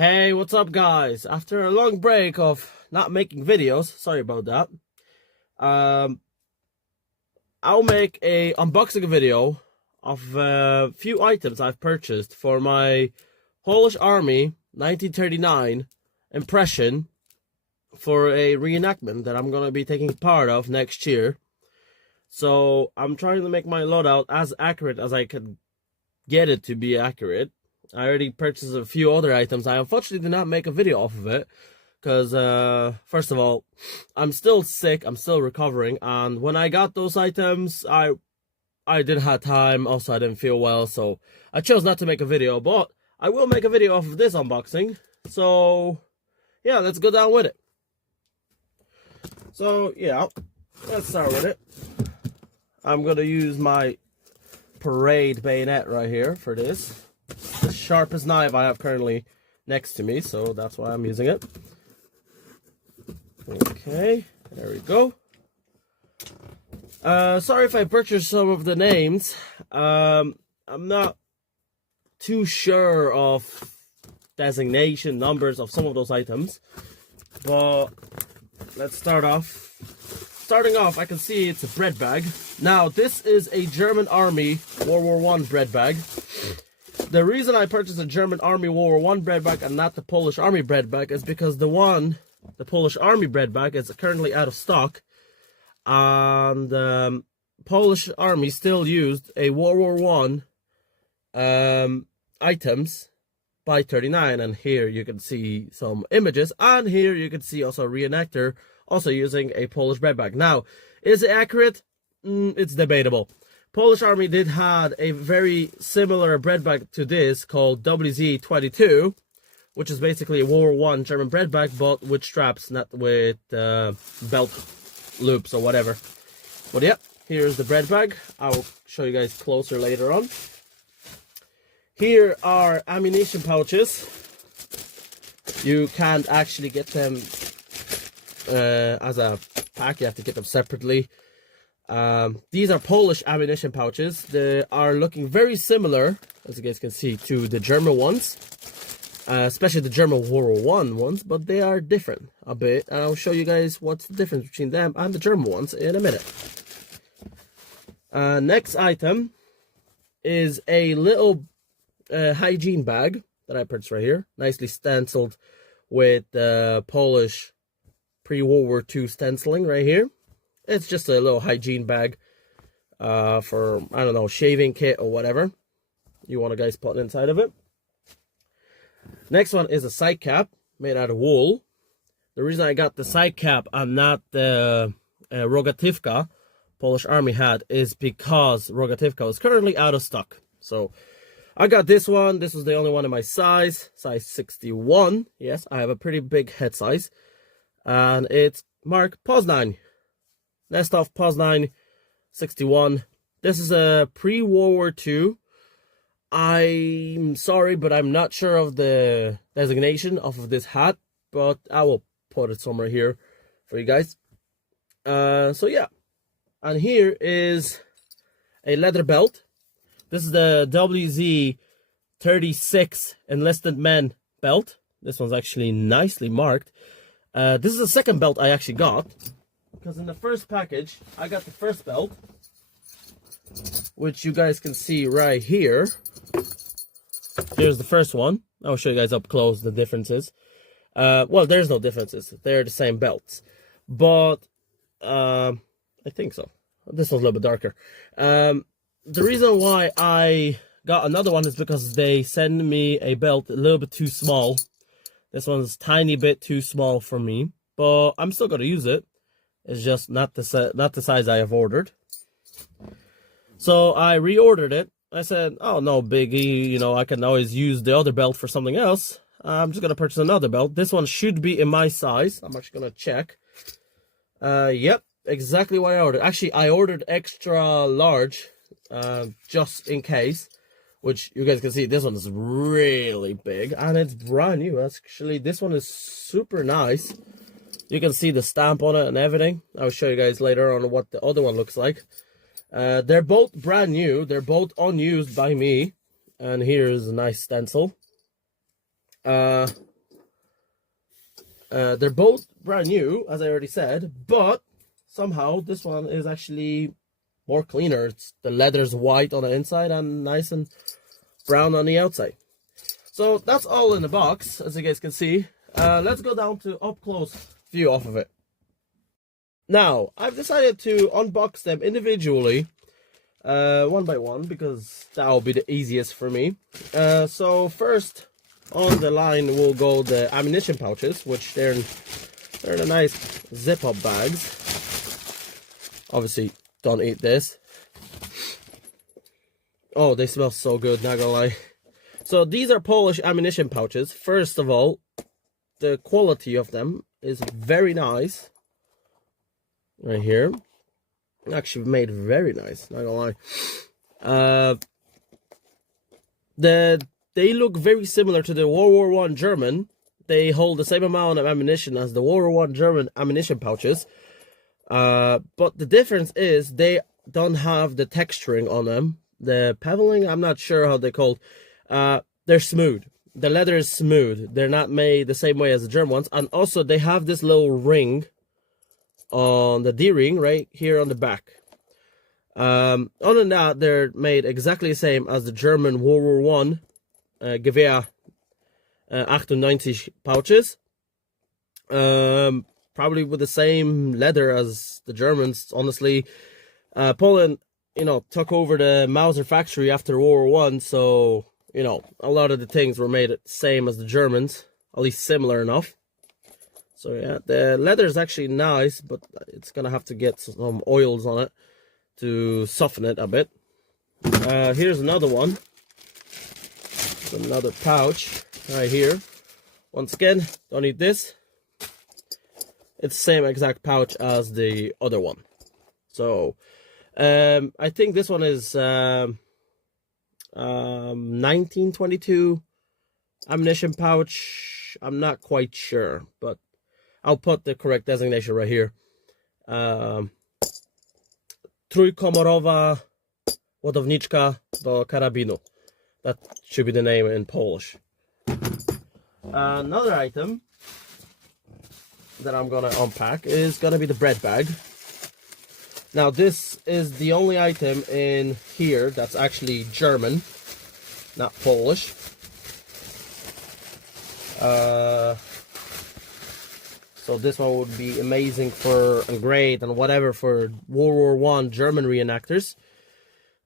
Hey, what's up guys? After a long break of not making videos, sorry about that. I'll make a unboxing video of a few items I've purchased for my Polish Army 1939 impression for a reenactment that I'm gonna be taking part of next year. So I'm trying to make my loadout as accurate as I can get it to be accurate. I already purchased a few other items. I unfortunately did not make a video off of it because, first of all, I'm still sick. I'm still recovering, and when I got those items, I didn't have time. Also, I didn't feel well, so I chose not to make a video. But I will make a video off of this unboxing. So yeah, let's go down with it. So yeah, let's start with it. I'm gonna use my parade bayonet right here for this. The sharpest knife I have currently next to me, so that's why I'm using it. Okay, there we go. Sorry if I butchered some of the names. I'm not too sure of designation numbers of some of those items, but let's start off. Starting off, I can see it's a bread bag. Now, this is a German Army World War I bread bag. The reason I purchased a German Army World War I bread bag and not the Polish Army bread bag is because the Polish Army bread bag is currently out of stock, and Polish Army still used a World War I items by 39, and here you can see some images, and here you can see also a reenactor also using a Polish bread bag. Now, is it accurate? It's debatable. Polish Army did have a very similar bread bag to this called WW2, which is basically a World War I German bread bag, but with straps, not with belt loops or whatever. But yeah, here's the bread bag. I'll show you guys closer later on. Here are ammunition pouches. You can't actually get them as a pack. You have to get them separately. These are Polish ammunition pouches. They are looking very similar, as you guys can see, to the German ones, especially the German World War I ones, but they are different a bit, and I'll show you guys what's the difference between them and the German ones in a minute. Next item is a little hygiene bag that I purchased right here, nicely stenciled with Polish pre-World War II stenciling right here. It's just a little hygiene bag for, I don't know, shaving kit or whatever you want to guys put inside of it. Next one is a sight cap made out of wool. The reason I got the sight cap and not the Rogatywka Polish Army hat is because Rogatywka is currently out of stock. So I got this one. This was the only one in my size 61. Yes, I have a pretty big head size. And it's marked Poznań. Nestov Poznań 61. This is a pre-World War II. I'm sorry, but I'm not sure of the designation of this hat, but I will put it somewhere here for you guys. So yeah, and here is a leather belt. This is the WZ36 enlisted men belt. This one's actually nicely marked. This is the second belt I actually got, because in the first package, I got the first belt, which you guys can see right here. Here's the first one. I'll show you guys up close the differences. Well, there's no differences. They're the same belts. But, I think so. This one's a little bit darker. The reason why I got another one is because they send me a belt a little bit too small. This one's a tiny bit too small for me, but I'm still going to use it. It's just not the size I have ordered. So I reordered it. I said, oh, no biggie, you know, I can always use the other belt for something else. I'm just going to purchase another belt. This one should be in my size. I'm actually going to check. Yep, exactly what I ordered. Actually, I ordered extra large, just in case. Which you guys can see, this one is really big. And it's brand new. Actually, this one is super nice. You can see the stamp on it and everything. I'll show you guys later on what the other one looks like. They're both brand new. They're both unused by me. And here's a nice stencil. They're both brand new, as I already said, but somehow this one is actually more cleaner. The leather's white on the inside and nice and brown on the outside. So that's all in the box, as you guys can see. Let's go down to up close view off of it. Now, I've decided to unbox them individually, one by one, because that will be the easiest for me. So first on the line will go the ammunition pouches, which they're in a nice zip-up bags. Obviously, don't eat this. Oh, they smell so good, not gonna lie. So these are Polish ammunition pouches. First of all, the quality of them is very nice. Right here. Actually made very nice, not gonna lie. They look very similar to the World War I German. They hold the same amount of ammunition as the World War I German ammunition pouches. But the difference is they don't have the texturing on them. The pebbling, I'm not sure how they're called. They're smooth. The leather is smooth. They're not made the same way as the German ones. And also they have this little ring on the D-ring right here on the back. Other than that, they're made exactly the same as the German World War I Gewehr 98 pouches. Probably with the same leather as the Germans. Honestly, Poland, took over the Mauser factory after World War I, so a lot of the things were made the same as the Germans, at least similar enough. So yeah, the leather is actually nice, but it's gonna have to get some oils on it to soften it a bit. Here's another one. Another pouch right here. Once again, don't need this. It's the same exact pouch as the other one. So I think this one is 1922 ammunition pouch. I'm not quite sure, but I'll put the correct designation right here. Trójkomorowa ładowniczka do karabinu. That should be the name in Polish. Another item that I'm gonna unpack is gonna be the bread bag. Now this is the only item in here that's actually German, not Polish. So this one would be amazing for, and great and whatever for World War I German reenactors.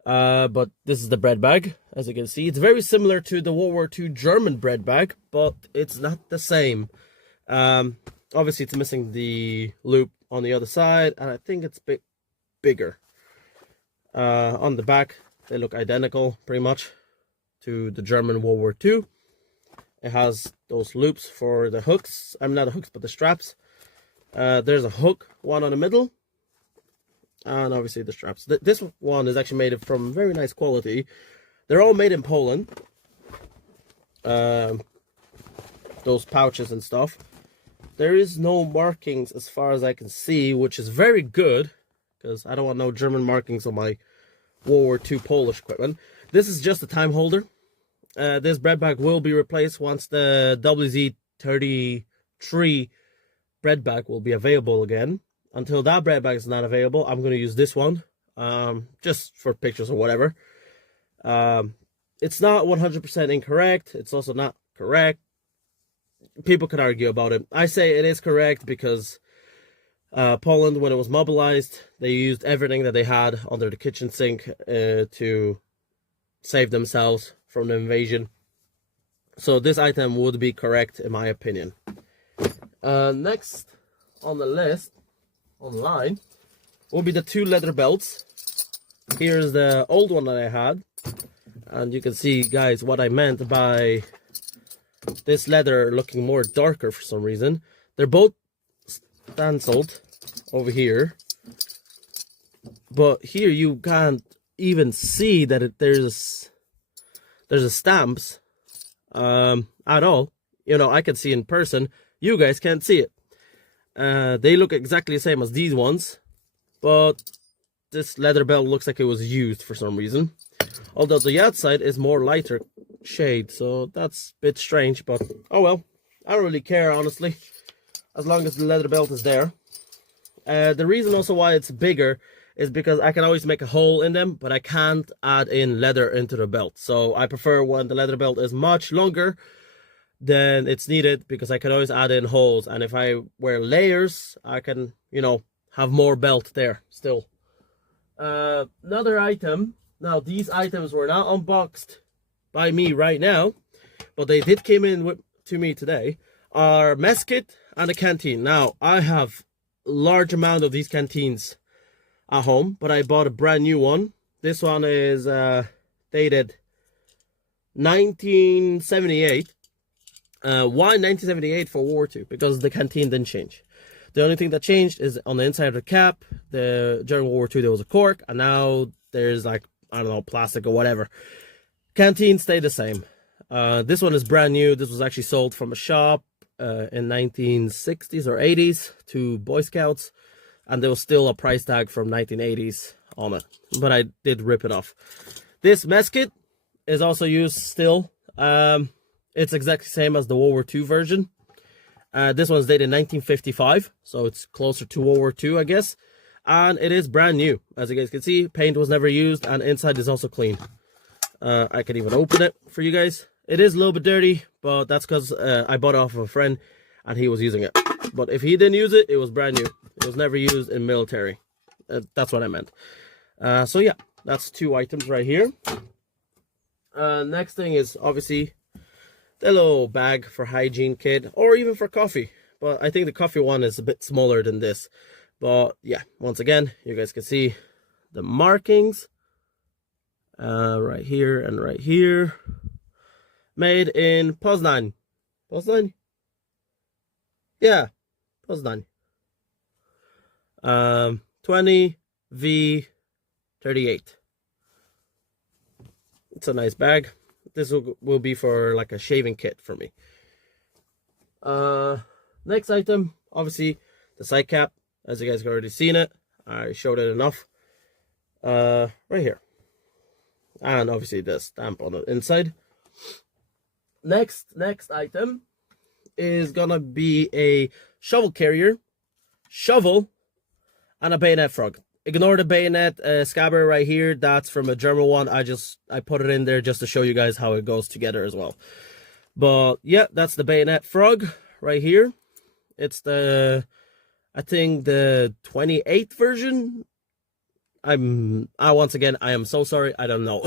But this is the bread bag, as you can see. It's very similar to the World War II German bread bag, but it's not the same. Obviously it's missing the loop on the other side, and I think it's a bit bigger. On the back, they look identical pretty much to the German World War II. It has those loops for the hooks. I'm not the hooks, but the straps. There's a hook, one on the middle, and obviously the straps. This one is actually made from very nice quality. They're all made in Poland. Those pouches and stuff. There is no markings as far as I can see, which is very good, because I don't want no German markings on my World War II Polish equipment. This is just a time holder. This bread bag will be replaced once the WZ33 bread bag will be available again. Until that bread bag is not available, I'm going to use this one, just for pictures or whatever. It's not 100% incorrect. It's also not correct. People could argue about it. I say it is correct because Poland, when it was mobilized, they used everything that they had under the kitchen sink to save themselves from the invasion. So this item would be correct in my opinion. Next on the list, online, will be the two leather belts. Here's the old one that I had, and you can see, guys, what I meant by this leather looking more darker for some reason. They're both stenciled over here, but here you can't even see that there's a stamps at all. I can see in person. You guys can't see it. They look exactly the same as these ones, but this leather belt looks like it was used for some reason. Although the outside is more lighter shade, so that's a bit strange, but oh well. I don't really care, honestly. as long as the leather belt is there. The reason also why it's bigger is because I can always make a hole in them, but I can't add in leather into the belt. So I prefer when the leather belt is much longer than it's needed, because I can always add in holes. And if I wear layers, I can, you know, have more belt there still. Another item. Now, these items were not unboxed by me right now, but they did came in to me today. Are mess kit and a canteen. Now, I have a large amount of these canteens at home, but I bought a brand new one. This one is dated 1978. Why 1978 for World War II? Because the canteen didn't change. The only thing that changed is on the inside of the cap. During World War II there was a cork, and now there's like, I don't know, plastic or whatever. Canteen stayed the same. This one is brand new. This was actually sold from a shop in 1960s or 80s to Boy Scouts, and there was still a price tag from 1980s on it, but I did rip it off. This mess kit is also used still. It's exactly the same as the World War II version. This one's dated 1955, so it's closer to World War II, I guess. And it is brand new. As you guys can see, paint was never used, and inside is also clean. I can even open it for you guys. It is a little bit dirty, but that's because I bought it off of a friend, and he was using it. But if he didn't use it, it was brand new. It was never used in military. That's what I meant. So yeah, that's 2 items right here. Next thing is obviously the little bag for hygiene kit, or even for coffee. But I think the coffee one is a bit smaller than this. But yeah, once again, you guys can see the markings right here and right here. Made in Poznan. Poznan? Yeah, Poznan. 20V38. It's a nice bag. This will be for like a shaving kit for me. Next item, obviously the side cap. As you guys have already seen it, I showed it enough. Right here, and obviously the stamp on the inside. Next item is gonna be a shovel carrier, shovel, and a bayonet frog. Ignore the bayonet scabbard right here. That's from a German one. I put it in there just to show you guys how it goes together as well. But yeah, that's the bayonet frog right here. It's the, I think, the 28th version. Once again, I am so sorry. I don't know.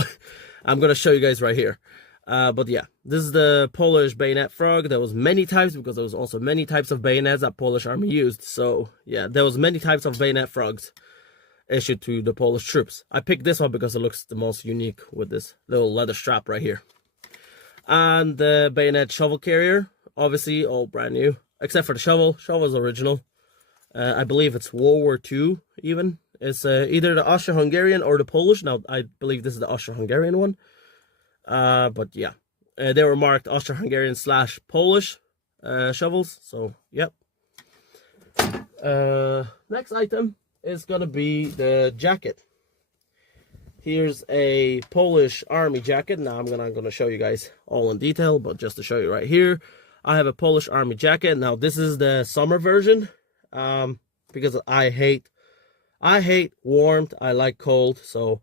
I'm gonna show you guys right here. But yeah, this is the Polish bayonet frog. There was many types, because there was also many types of bayonets that Polish army used. So yeah, there was many types of bayonet frogs issued to the Polish troops. I picked this one because it looks the most unique with this little leather strap right here. And the bayonet shovel carrier, obviously all brand new, except for the shovel. Shovel is original. I believe it's World War II even. It's either the Austro-Hungarian or the Polish. Now, I believe this is the Austro-Hungarian one. But yeah, they were marked Austro-Hungarian / Polish shovels. So, yep. Next item is gonna be the jacket. Here's a Polish army jacket. Now I'm gonna show you guys all in detail, but just to show you right here, I have a Polish army jacket. Now this is the summer version, because I hate warmth. I like cold, so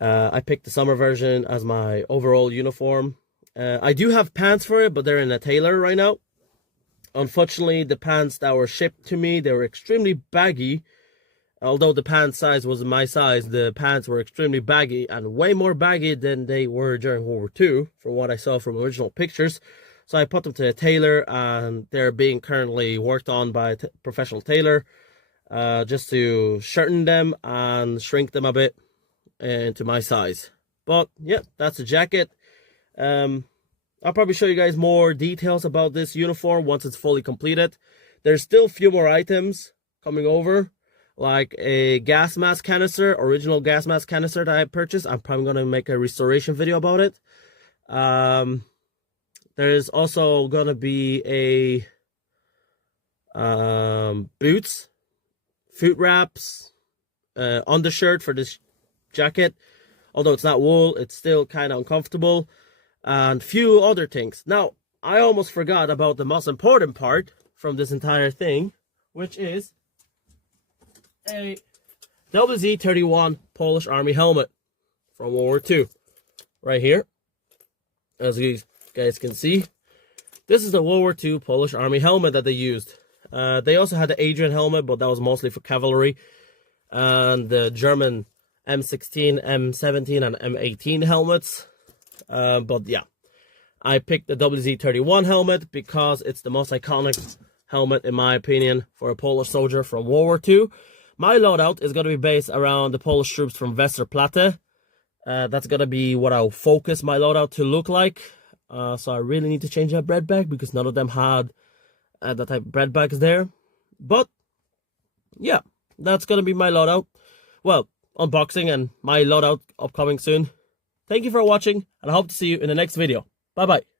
I picked the summer version as my overall uniform. I do have pants for it, but they're in a tailor right now. Unfortunately, the pants that were shipped to me, they were extremely baggy. Although the pant size was my size, the pants were extremely baggy, and way more baggy than they were during World War II, from what I saw from original pictures. So I put them to a tailor, and they're being currently worked on by a professional tailor, just to shorten them and shrink them a bit into my size. But yeah, that's the jacket. I'll probably show you guys more details about this uniform once it's fully completed. There's still a few more items coming over, like a gas mask canister, original gas mask canister that I purchased. I'm probably going to make a restoration video about it. There's also going to be a boots, foot wraps, undershirt for this jacket. Although it's not wool, it's still kind of uncomfortable. And few other things. Now, I almost forgot about the most important part from this entire thing, which is a WZ-31 Polish Army helmet from World War II. Right here, as you guys can see, this is the World War II Polish Army helmet that they used. They also had the Adrian helmet, but that was mostly for cavalry, and the German M16, M17, and M18 helmets. But yeah, I picked the WZ-31 helmet because it's the most iconic helmet, in my opinion, for a Polish soldier from World War II. My loadout is going to be based around the Polish troops from Westerplatte. That's going to be what I'll focus my loadout to look like. So I really need to change that bread bag because none of them had that type of bread bags there. But yeah, that's going to be my loadout. Well, unboxing and my loadout upcoming soon. Thank you for watching, and I hope to see you in the next video. Bye bye.